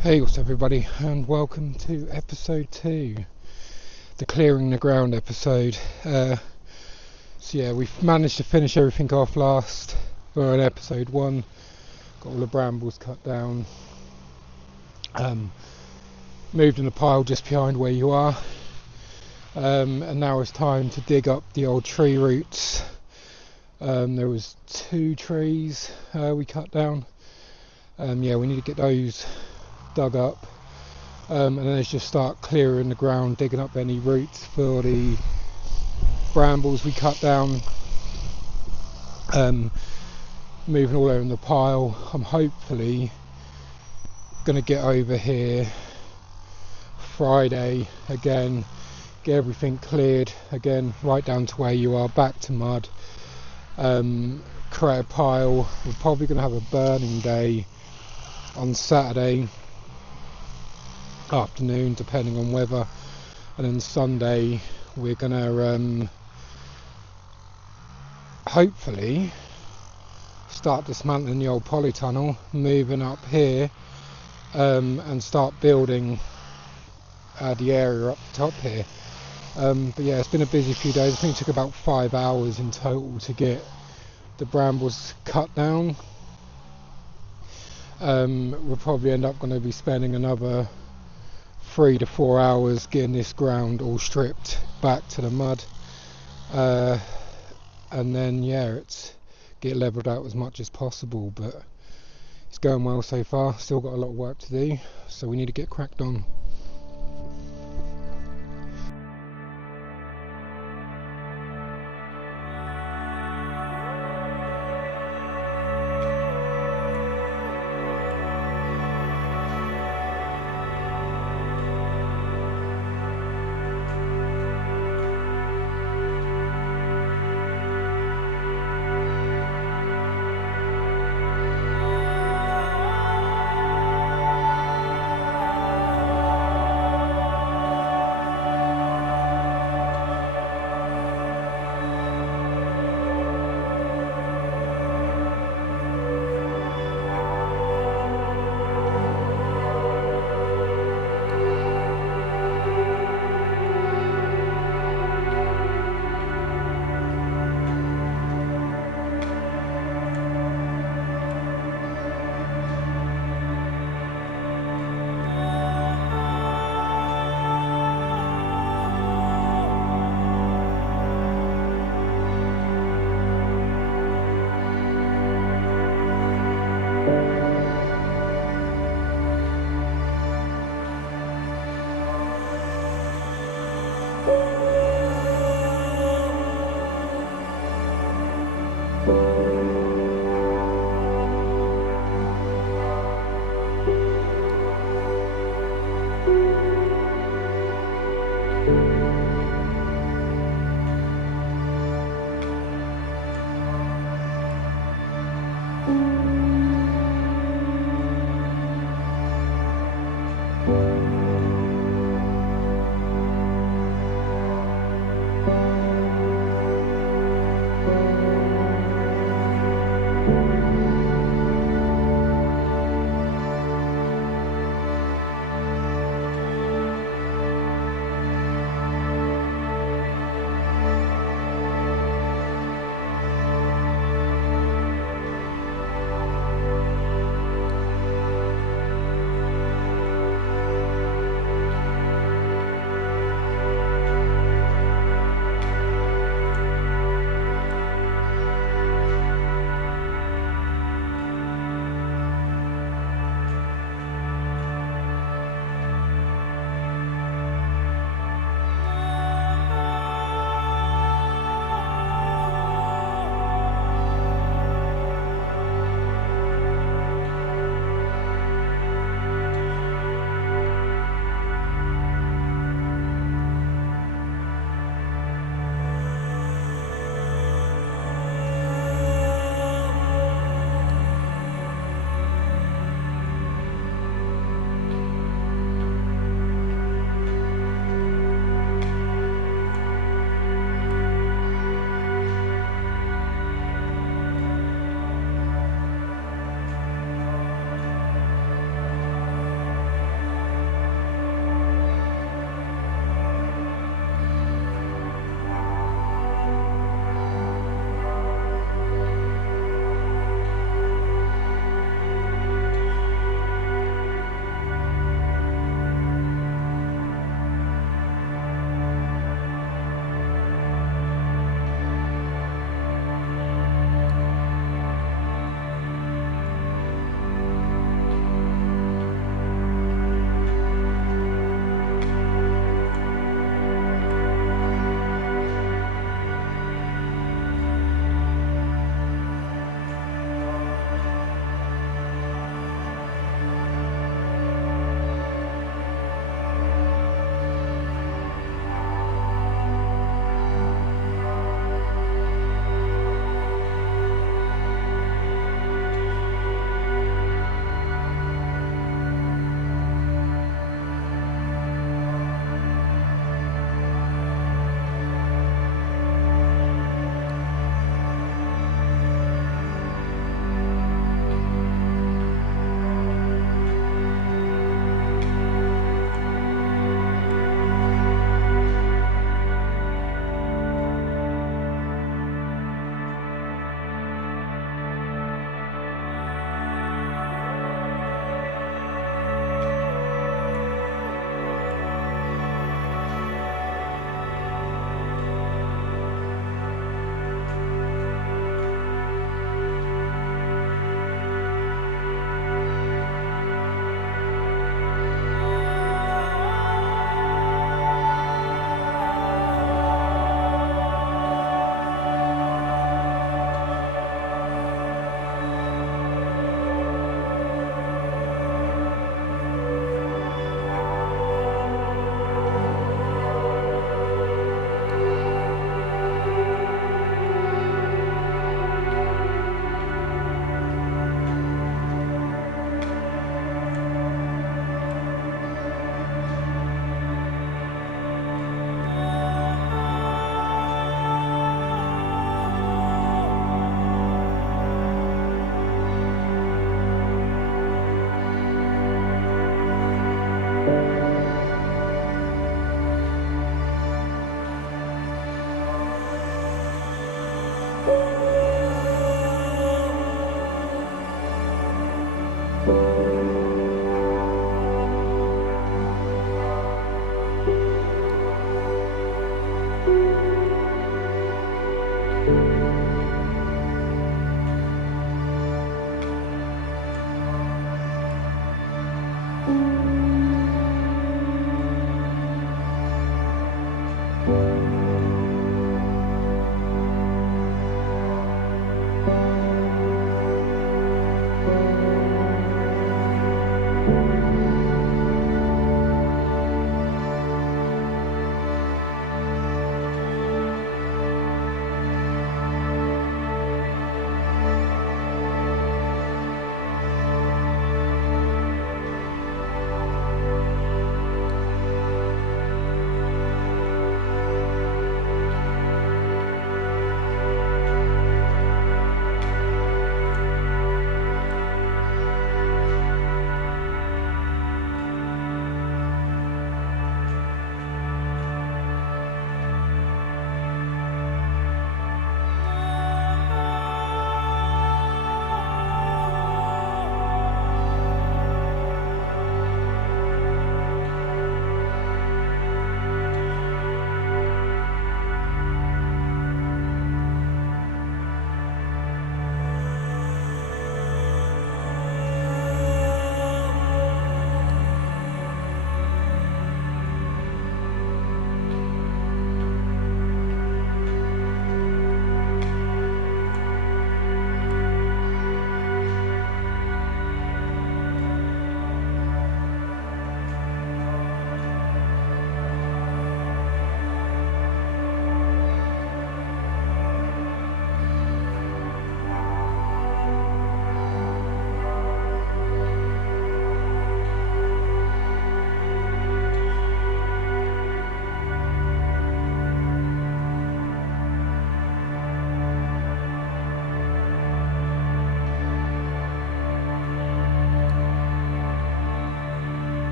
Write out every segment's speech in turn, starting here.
Hey, what's up everybody, and welcome to episode 2, the clearing the ground episode. We've managed to finish everything off last for an episode 1, got all the brambles cut down, moved in a pile just behind where you are, and now it's time to dig up the old tree roots. There was 2 trees we cut down. We need to get those dug up, and then it's just start clearing the ground, digging up any roots for the brambles we cut down, moving all over in the pile. I'm hopefully going to get over here Friday again, get everything cleared again, right down to where you are, back to mud, create a pile. We're probably going to have a burning day on Saturday afternoon, depending on weather, and then Sunday we're gonna hopefully start dismantling the old polytunnel, moving up here, and start building the area up top here. It's been a busy few days. I think it took about 5 hours in total to get the brambles cut down. We'll probably end up going to be spending another 3 to 4 hours getting this ground all stripped back to the mud, and then it's get leveled out as much as possible. But it's going well so far. Still got a lot of work to do, so we need to get cracked on.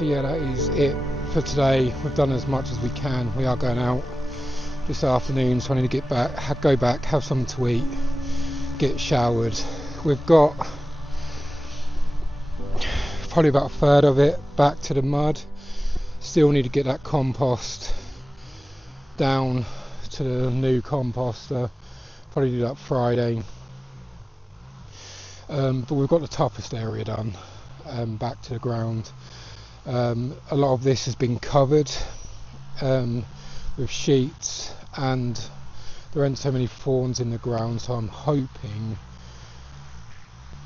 So yeah, that is it for today. We've done as much as we can. We are going out this afternoon, so I need to go back, have something to eat, get showered. We've got probably about a third of it back to the mud. Still need to get that compost down to the new composter. Probably do that Friday. But we've got the toughest area done, back to the ground. A lot of this has been covered with sheets, and there aren't so many thorns in the ground, so I'm hoping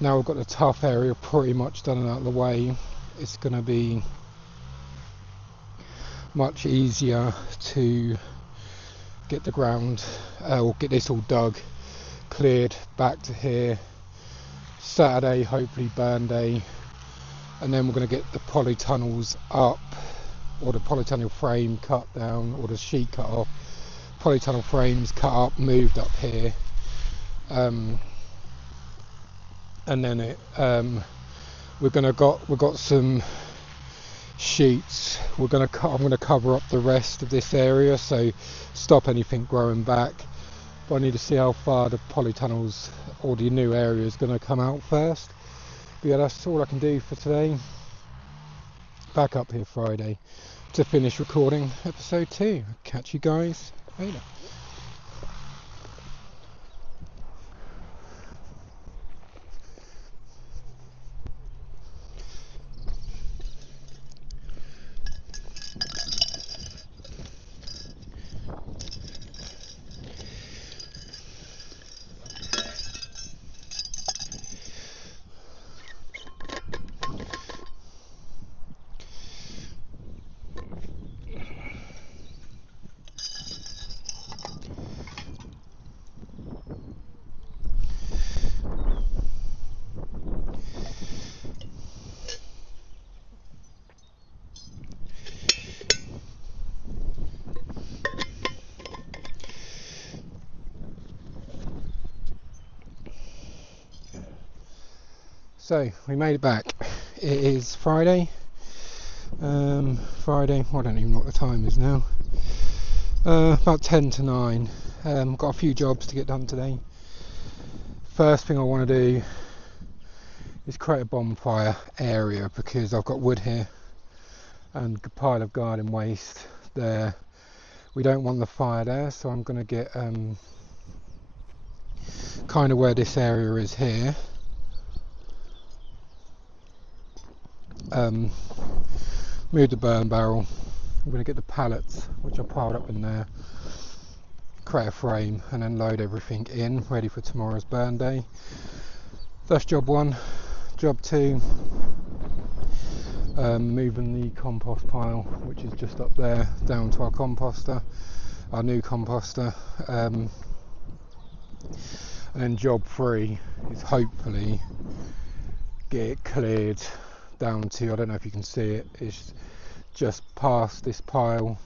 now we've got the tough area pretty much done and out of the way, it's going to be much easier to get the ground, or get this all dug, cleared back to here. Saturday, hopefully burn day, and then we're going to get the polytunnels up, or the polytunnel frame cut down, or the sheet cut off, polytunnel frames cut up, moved up here, and then we've got some sheets. I'm going to cover up the rest of this area, so stop anything growing back. But I need to see how far the polytunnels or the new area is going to come out first. But yeah, that's all I can do for today. Back up here Friday to finish recording episode 2. Catch you guys later. So we made it back. It is Friday. Friday, I don't even know what the time is now. About 10 to 9. Got a few jobs to get done today. First thing I want to do is create a bonfire area, because I've got wood here and a pile of garden waste there. We don't want the fire there, so I'm going to get kind of where this area is here. Move the burn barrel. I'm going to get the pallets, which I piled up in there, create a frame, and then load everything in, ready for tomorrow's burn day. That's job 1. Job 2, moving the compost pile, which is just up there, down to our composter, our new composter. And then job 3 is hopefully get it cleared down to, I don't know if you can see it, it's just past this pile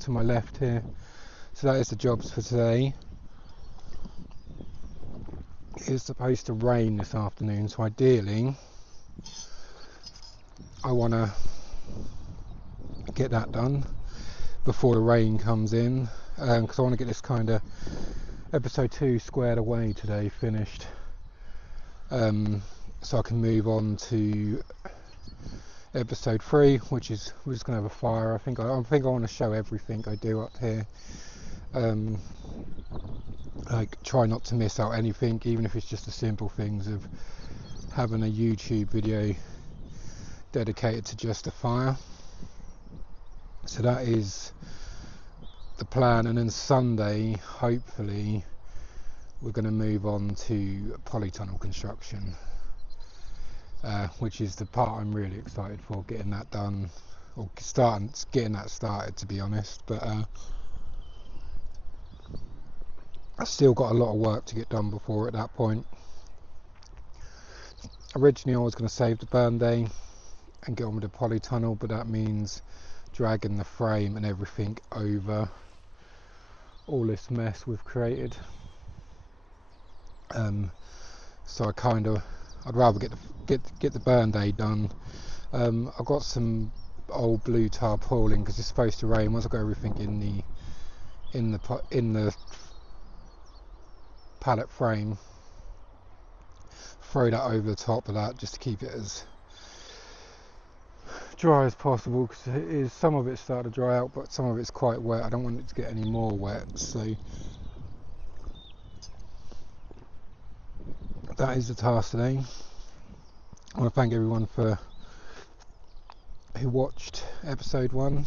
to my left here. So that is the jobs for today. It's supposed to rain this afternoon, so ideally I want to get that done before the rain comes in, because I want to get this kind of episode 2 squared away today, finished, so I can move on to episode 3, which is we're just going to have a fire. I think I want to show everything I do up here. Like, try not to miss out anything, even if it's just the simple things of having a YouTube video dedicated to just a fire. So that is the plan, and then Sunday hopefully we're going to move on to polytunnel construction, which is the part I'm really excited for, getting that done, or getting that started, to be honest. But I've still got a lot of work to get done before at that point. Originally I was going to save the burn day and get on with the polytunnel, but that means dragging the frame and everything over all this mess we've created. So I'd rather get the burn day done. I've got some old blue tarpaulin because it's supposed to rain. Once I got everything in the pallet frame, throw that over the top of that just to keep it as dry as possible, because some of it's started to dry out, but some of it's quite wet. I don't want it to get any more wet, so that is the task today. I want to thank everyone who watched episode 1.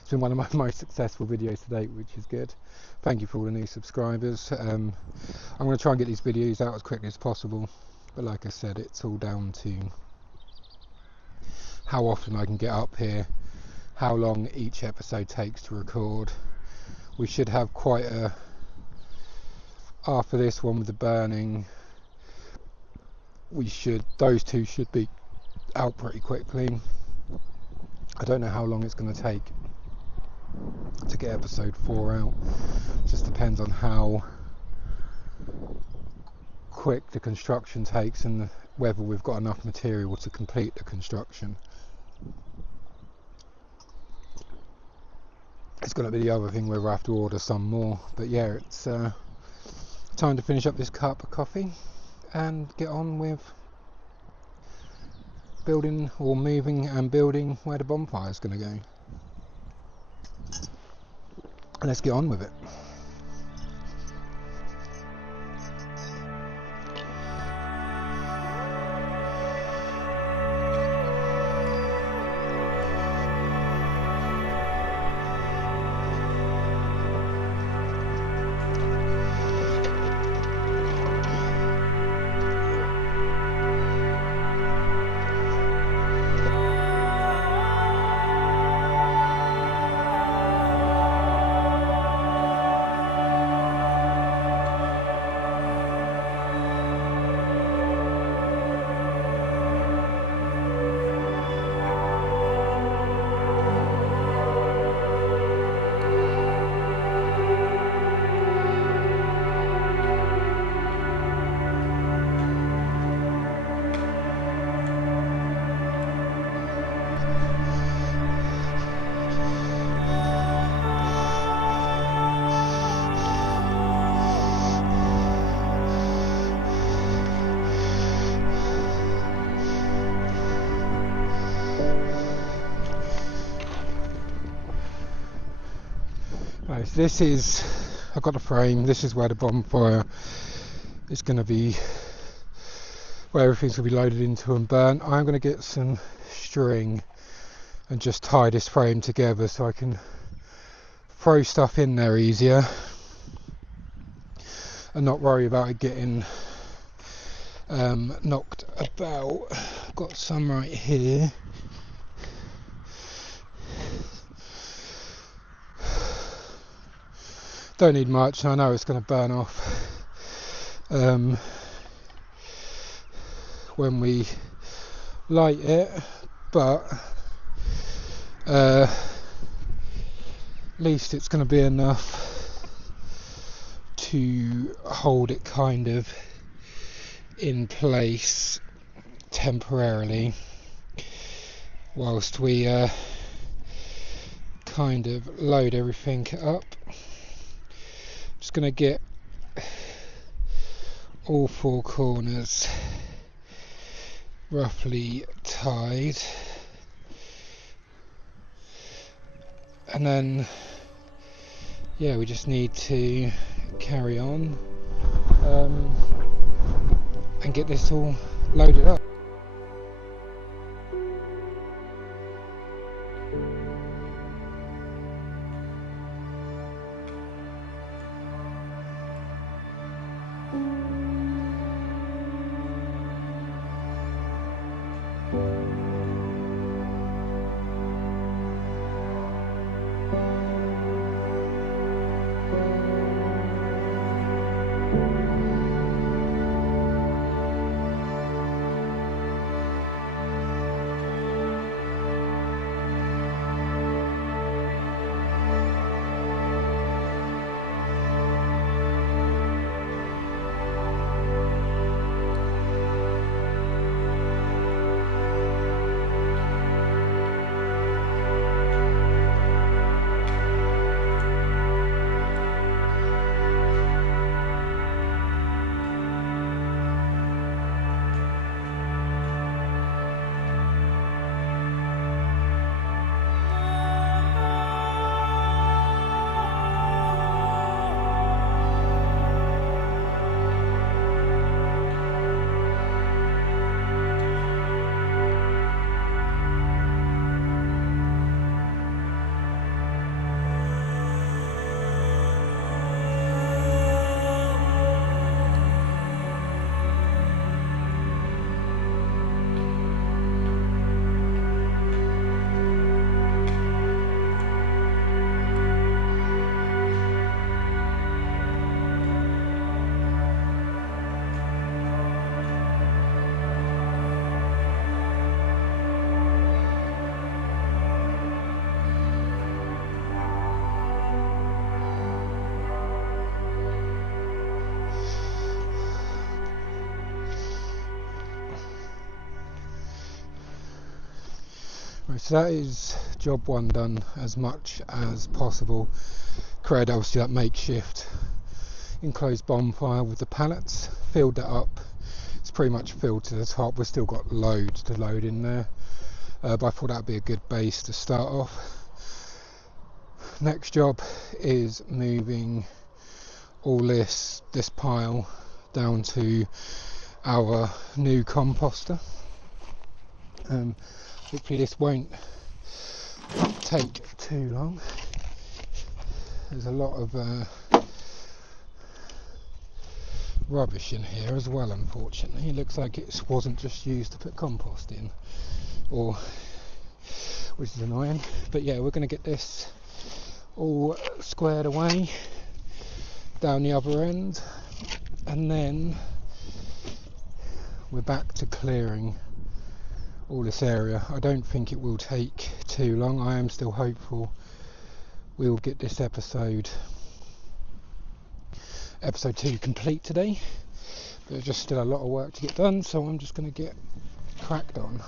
It's been one of my most successful videos to date, which is good. Thank you for all the new subscribers. I'm going to try and get these videos out as quickly as possible, but like I said, it's all down to how often I can get up here, how long each episode takes to record. We should have quite a, after this one with the burning, those two should be out pretty quickly. I don't know how long it's going to take to get episode 4 out. It just depends on how quick the construction takes and whether we've got enough material to complete the construction. It's going to be the other thing whether I have to order some more, but yeah, it's time to finish up this cup of coffee and get on with building or moving and building where the bonfire is going to go. And let's get on with it. Right, so I've got the frame, this is where the bonfire is going to be, where everything's going to be loaded into and burnt. I'm going to get some string and just tie this frame together so I can throw stuff in there easier and not worry about it getting knocked about. I've got some right here. Don't need much. I know it's going to burn off when we light it, but at least it's going to be enough to hold it kind of in place temporarily whilst we kind of load everything up. Just going to get all 4 corners roughly tied, and then yeah, we just need to carry on and get this all loaded up. Right, so that is job one done as much as possible. Created obviously that makeshift enclosed bonfire with the pallets, filled that up. It's pretty much filled to the top. We've still got loads to load in there, but I thought that'd be a good base to start off. Next job is moving all this pile down to our new composter. Hopefully this won't take too long. There's a lot of rubbish in here as well, unfortunately. It looks like it wasn't just used to put compost in, which is annoying. But yeah, we're going to get this all squared away down the other end, and then we're back to clearing all this area. I don't think it will take too long. I am still hopeful we'll get this episode 2 complete today, but there's just still a lot of work to get done, so I'm just going to get cracked on.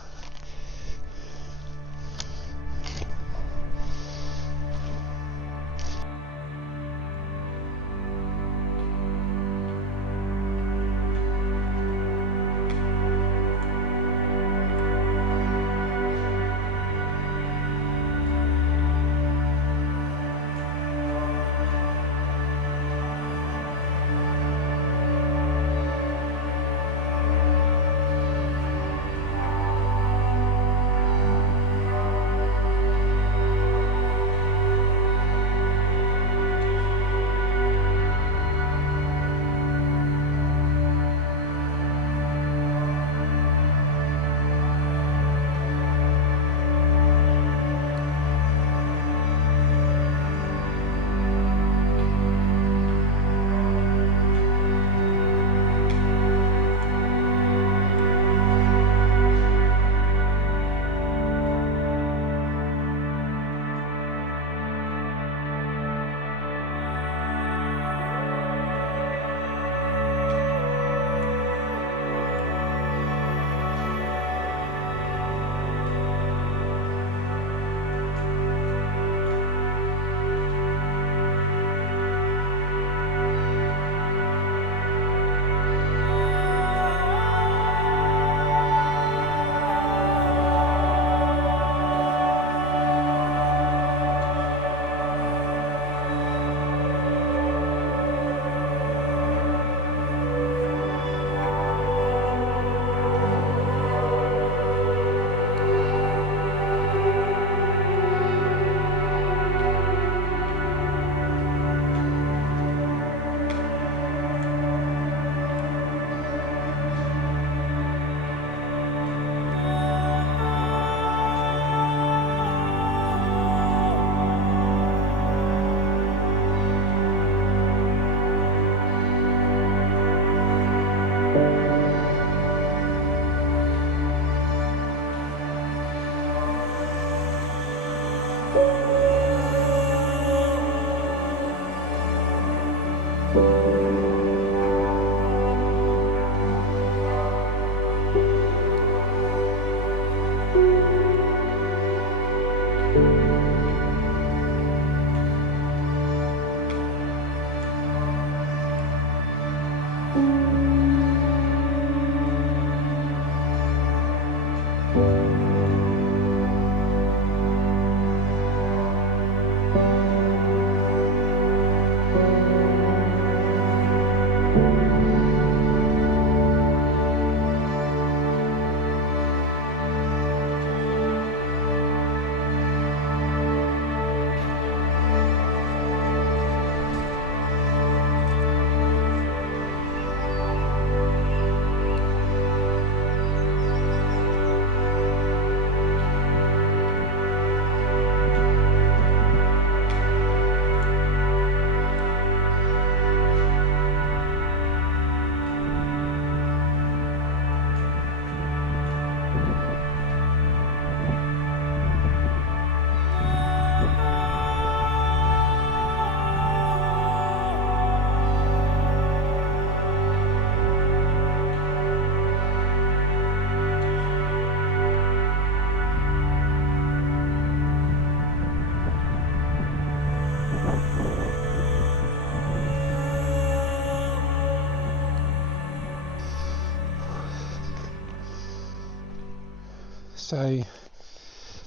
So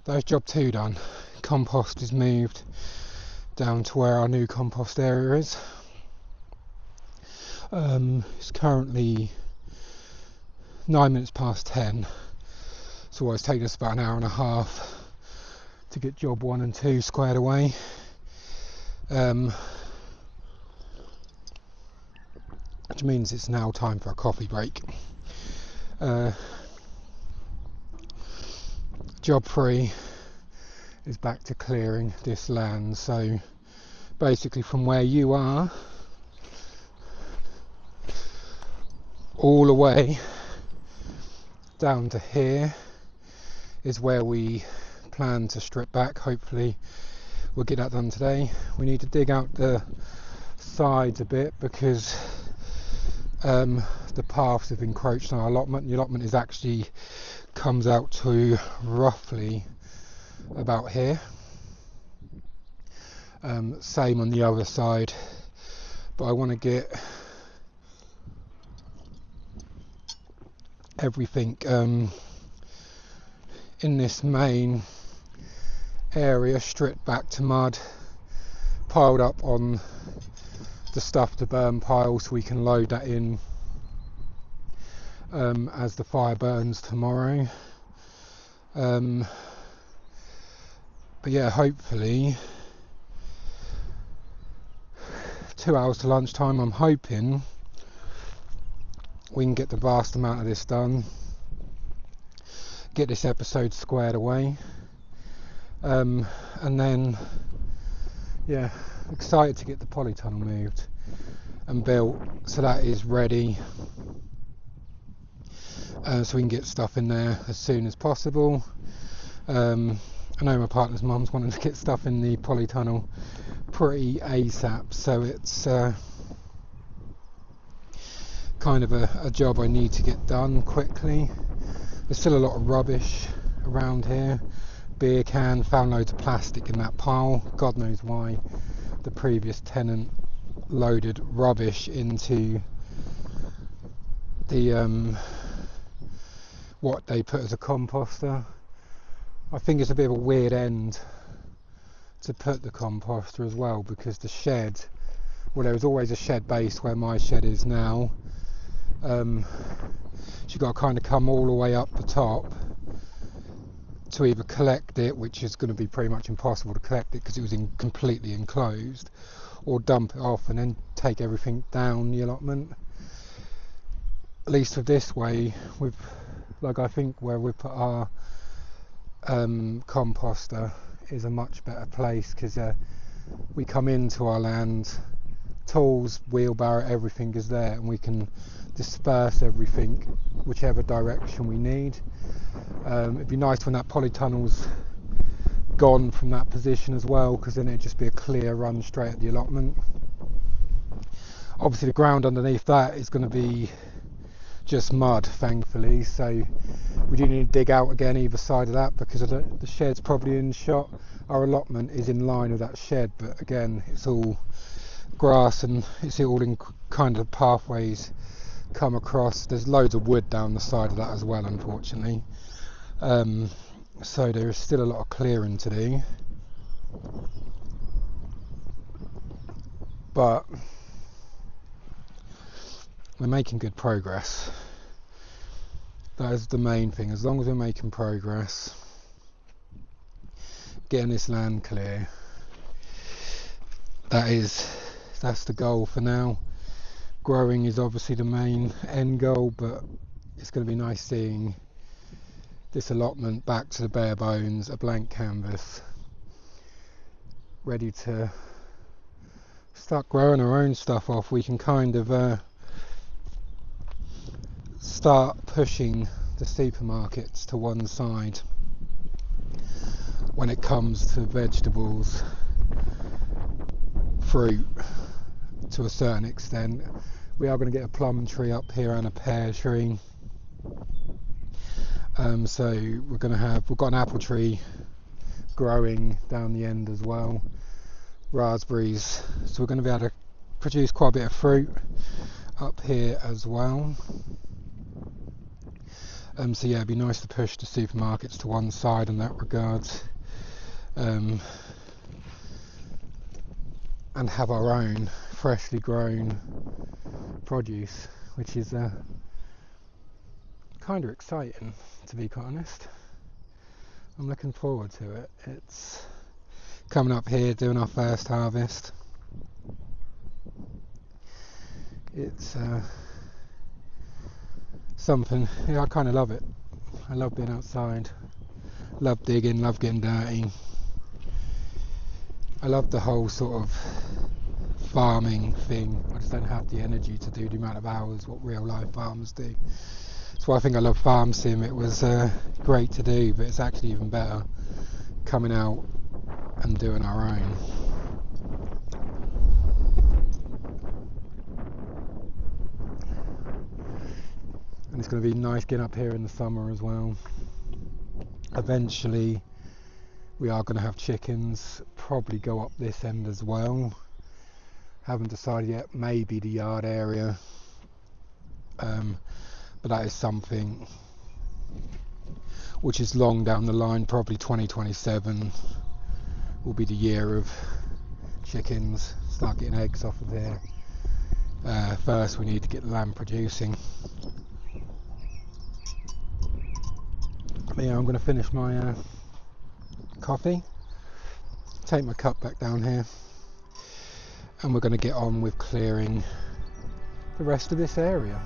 that's job 2 done. Compost is moved down to where our new compost area is. It's currently 9 minutes past 10, so it's taken us about an hour and a half to get job 1 and 2 squared away. Which means it's now time for a coffee break. Job 3 is back to clearing this land, so basically from where you are all the way down to here is where we plan to strip back. Hopefully we'll get that done today. We need to dig out the sides a bit because the paths have encroached on our allotment. The allotment is actually comes out to roughly about here. Same on the other side, but I want to get everything in this main area stripped back to mud, piled up on the stuff to burn pile so we can load that in as the fire burns tomorrow. But yeah, hopefully 2 hours to lunchtime. I'm hoping we can get the vast amount of this done, get this episode squared away, and then yeah, excited to get the polytunnel moved and built so that is ready, so we can get stuff in there as soon as possible. I know my partner's mum's wanting to get stuff in the polytunnel pretty ASAP, so it's kind of a job I need to get done quickly. There's still a lot of rubbish around here. Beer can, found loads of plastic in that pile. God knows why the previous tenant loaded rubbish into the what they put as a composter. I think it's a bit of a weird end to put the composter as well, because the shed, well, there was always a shed base where my shed is now. You've got to kind of come all the way up the top to either collect it, which is going to be pretty much impossible to collect it because it was completely enclosed, or dump it off and then take everything down the allotment. At least with this way, with like I think where we put our composter is a much better place, because we come into our land, tools, wheelbarrow, everything is there, and we can disperse everything whichever direction we need. It'd be nice when that polytunnel's gone from that position as well, because then it'd just be a clear run straight at the allotment. Obviously the ground underneath that is going to be just mud, thankfully, so we do need to dig out again either side of that, because the shed's probably in shot. Our allotment is in line with that shed, but again it's all grass and it's all in kind of pathways come across. There's loads of wood down the side of that as well, unfortunately, so there is still a lot of clearing to do, but we're making good progress. That is the main thing. As long as we're making progress, getting this land clear, that's the goal for now. Growing is obviously the main end goal, but it's going to be nice seeing this allotment back to the bare bones, a blank canvas, ready to start growing our own stuff off. We can kind of start pushing the supermarkets to one side when it comes to vegetables, fruit to a certain extent. We are going to get a plum tree up here and a pear tree, so we've got an apple tree growing down the end as well, raspberries, so we're going to be able to produce quite a bit of fruit up here as well. So yeah, it'd be nice to push the supermarkets to one side in that regard, and have our own freshly grown produce, which is kind of exciting, to be quite honest. I'm looking forward to it. It's coming up here, doing our first harvest. It's something, yeah, I kind of love it. I love being outside, love digging, love getting dirty. I love the whole sort of farming thing. I just don't have the energy to do the amount of hours what real life farmers do. That's why I think I love Farm Sim. It was great to do, but it's actually even better coming out and doing our own. And it's going to be nice getting up here in the summer as well. Eventually we are going to have chickens, probably go up this end as well. Haven't decided yet, maybe the yard area, but that is something which is long down the line. Probably 2027 will be the year of chickens, start getting eggs off of here. First we need to get the land producing. But yeah, I'm going to finish my coffee, take my cup back down here, and we're going to get on with clearing the rest of this area.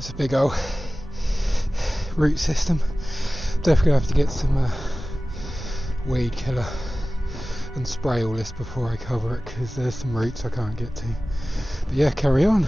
That's a big old root system. Definitely have to get some weed killer and spray all this before I cover it, because there's some roots I can't get to. But yeah, carry on.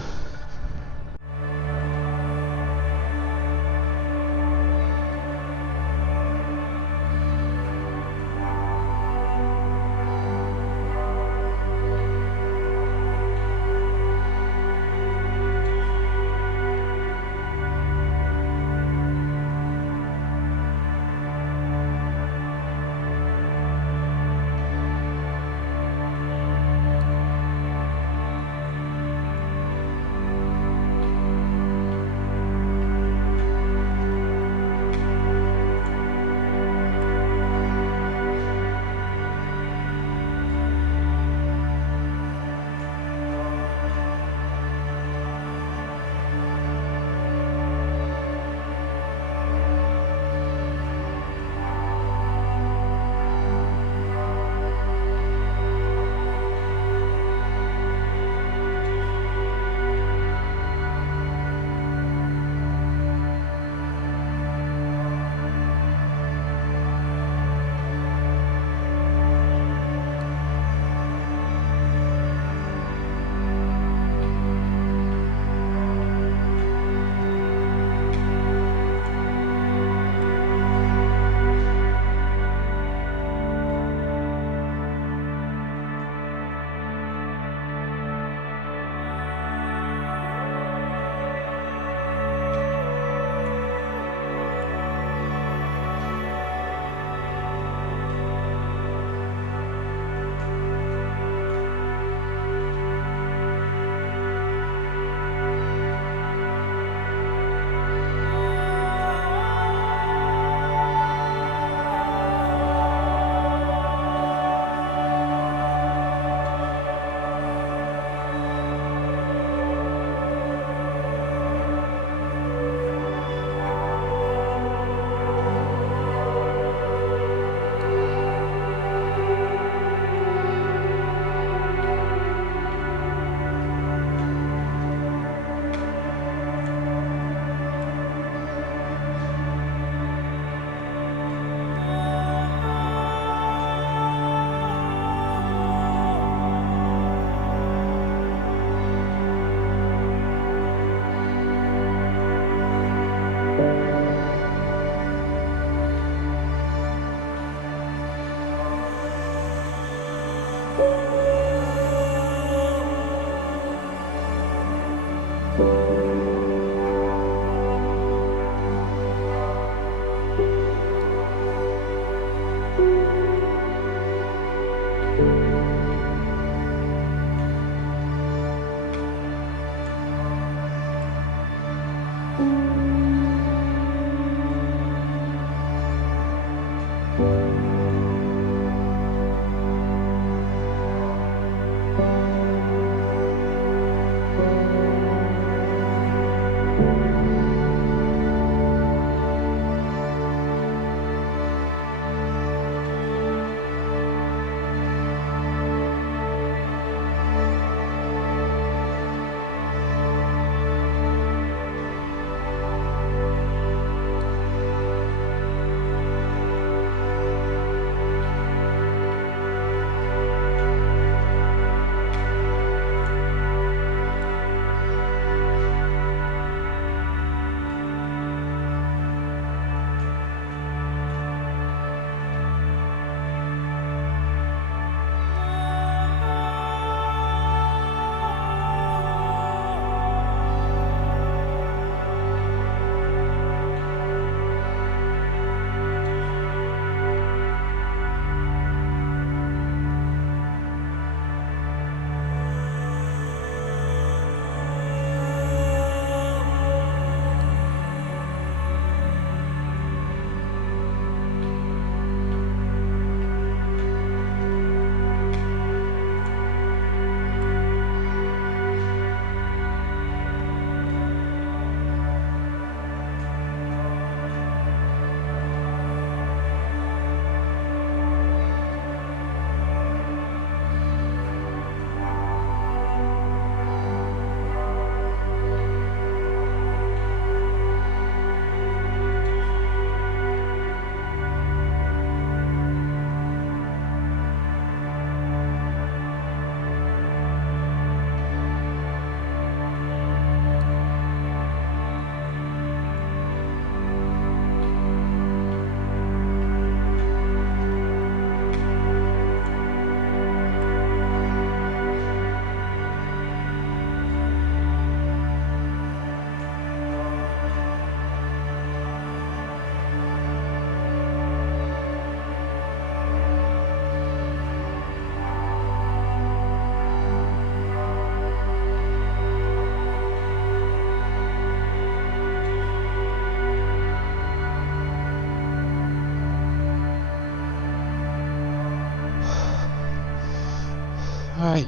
Right,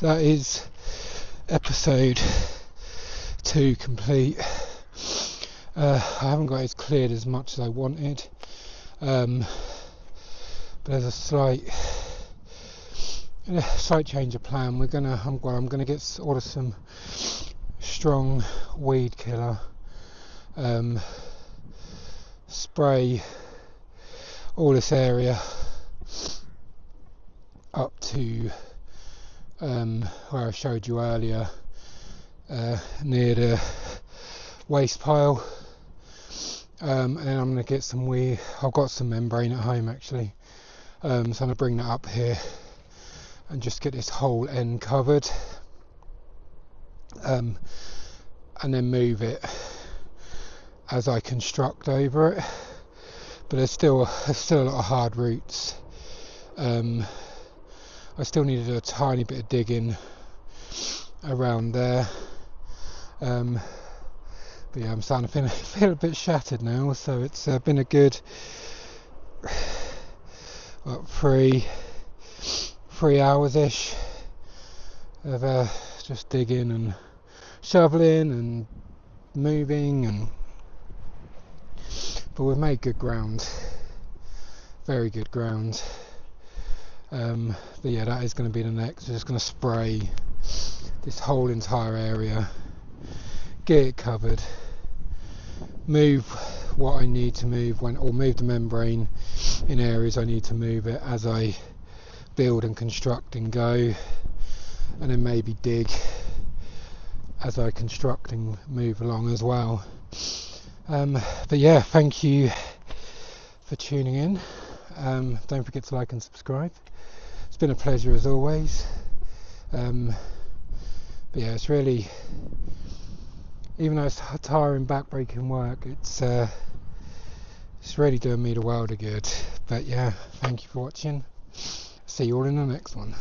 that is episode 2 complete. I haven't got it cleared as much as I wanted, but there's a slight change of plan. I'm gonna order some strong weed killer, spray all this area up to where I showed you earlier, near the waste pile, and then I'm going to get some weed. I've got some membrane at home actually, so I'm going to bring that up here and just get this whole end covered, and then move it as I construct over it. But there's still a lot of hard roots. I still need to do a tiny bit of digging around there, but yeah, I'm starting to feel a bit shattered now. So it's been a good 3 hours ish of just digging and shoveling and moving, but we've made good ground, very good ground. But yeah, that is going to be the next. We're just going to spray this whole entire area, get it covered, move what I need to move or move the membrane in areas I need to move it as I build and construct and go, and then maybe dig as I construct and move along as well. But yeah, thank you for tuning in. Don't forget to like and subscribe. It's been a pleasure as always. But yeah, it's really, even though it's tiring, back-breaking work, it's really doing me the world of good. But yeah, thank you for watching. See you all in the next one.